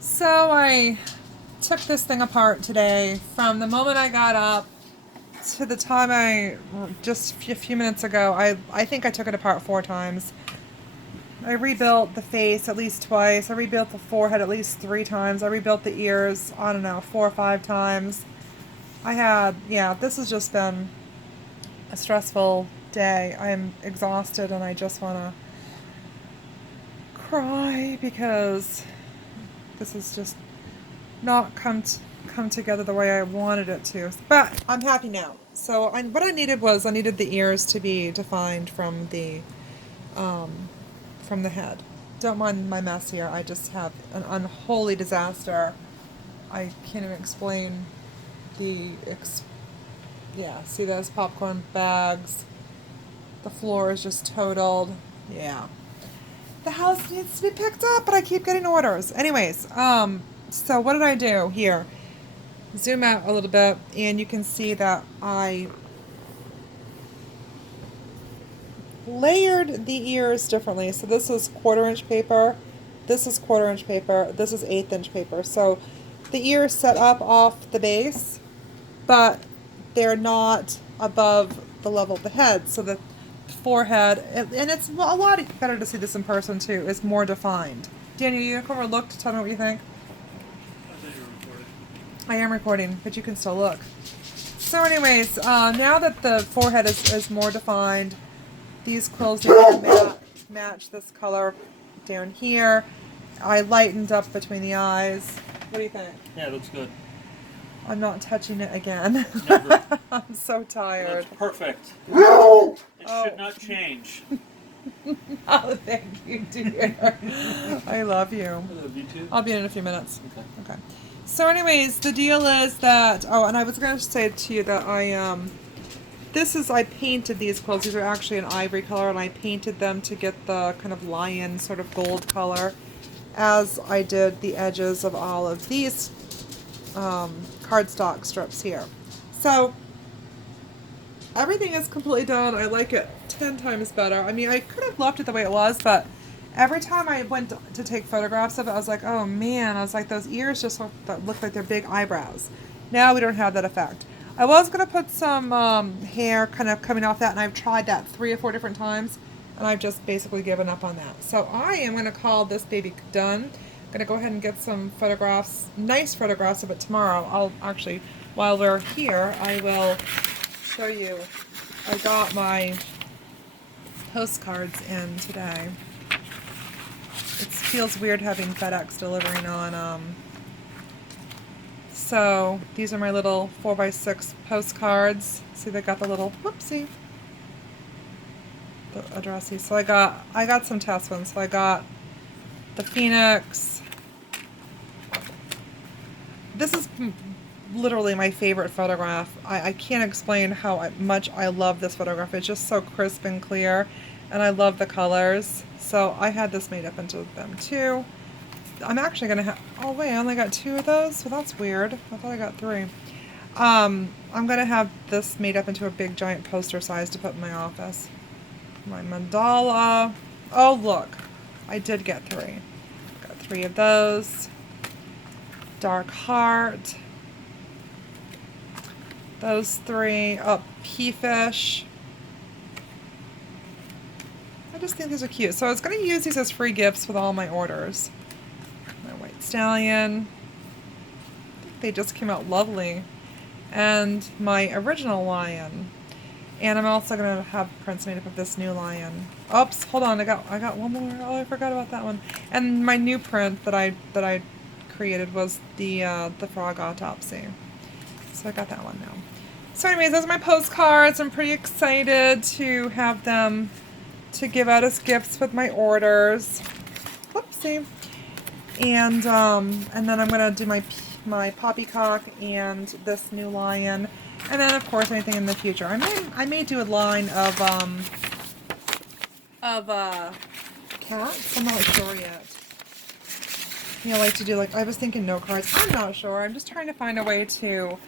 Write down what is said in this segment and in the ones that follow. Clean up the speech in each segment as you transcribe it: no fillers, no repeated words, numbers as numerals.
So I took this thing apart today from the moment I got up to the time just a few minutes ago. I think I took it apart 4 times. I rebuilt the face at least twice. I rebuilt the forehead at least 3 times. I rebuilt the ears, I don't know, 4 or 5 times. Yeah, this has just been a stressful day. I am exhausted and I just want to cry because this has just not come together the way I wanted it to. But I'm happy now. So what I needed the ears to be defined um, from the head. Don't mind my mess here. I just have an unholy disaster. I can't even explain the yeah. See those popcorn bags? The floor is just totaled. Yeah. The house needs to be picked up, but I keep getting orders. Anyways, so what did I do here? Zoom out a little bit, and you can see that I layered the ears differently. So this is 1/4 inch paper, this is 1/4 inch paper, this is 1/8 inch paper. So the ears set up off the base, but they're not above the level of the head. So the forehead, and it's a lot better to see this in person too, is more defined. Daniel, you come over and look to tell me what you think. I thought you were recording. I am recording, but you can still look. So anyways, now that the forehead is more defined, these quills need to match this color down here. I lightened up between the eyes. What do you think? Yeah, it looks good. I'm not touching it again. Never. I'm so tired. Looks perfect. It Oh. should not change. Oh, thank you, dear. I love you. I love you too. I'll be in a few minutes. Okay. Okay. So anyways, the deal is that, oh, and I was going to say to you that I painted these quills. These are actually an ivory color, and I painted them to get the kind of lion sort of gold color, as I did the edges of all of these cardstock strips here. So everything is completely done. I like it 10 times better. I mean, I could have left it the way it was, but every time I went to take photographs of it, I was like, oh man, I was like, those ears just look like they're big eyebrows. Now we don't have that effect. I was going to put some hair kind of coming off that, and I've tried that 3 or 4 different times, and I've just basically given up on that. So I am going to call this baby done. I'm going to go ahead and get some photographs, nice photographs of it tomorrow. I'll actually, while we're here, I will show you. I got my postcards in today. It feels weird having FedEx delivering on, so these are my little 4x6 postcards. See, they got the little, whoopsie, the addressy. So I got some test ones. So I got the Phoenix. This is literally my favorite photograph. I can't explain how much I love this photograph. It's just so crisp and clear, and I love the colors. So I had this made up into them too. I'm actually gonna have, oh wait, I only got 2 of those, so that's weird. I thought I got 3. I'm gonna have this made up into a big giant poster size to put in my office. My mandala. Oh look, I did get 3. Got 3 of those. Dark heart. Those 3. Oh, pea fish. I just think these are cute. So I was going to use these as free gifts with all my orders. My white stallion. I think they just came out lovely. And my original lion. And I'm also going to have prints made up of this new lion. Oops, hold on. I got one more. Oh, I forgot about that one. And my new print that I created was the frog autopsy. So I got that one now. So anyways, those are my postcards. I'm pretty excited to have them to give out as gifts with my orders. Whoopsie. And then I'm gonna do my poppycock and this new lion, and then of course anything in the future. I may do a line of cats. I'm not sure yet. You know, like to do I was thinking note cards. I'm not sure. I'm just trying to find a way to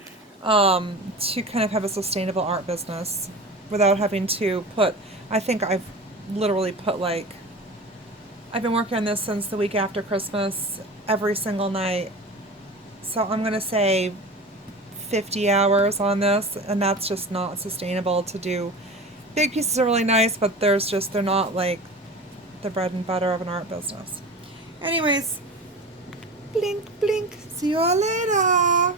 kind of have a sustainable art business without having to put. I think I've literally put I've been working on this since the week after Christmas, every single night. So I'm going to say 50 hours on this, and that's just not sustainable to do. Big pieces are really nice, but they're not like the bread and butter of an art business. Anyways, blink, blink. See you all later.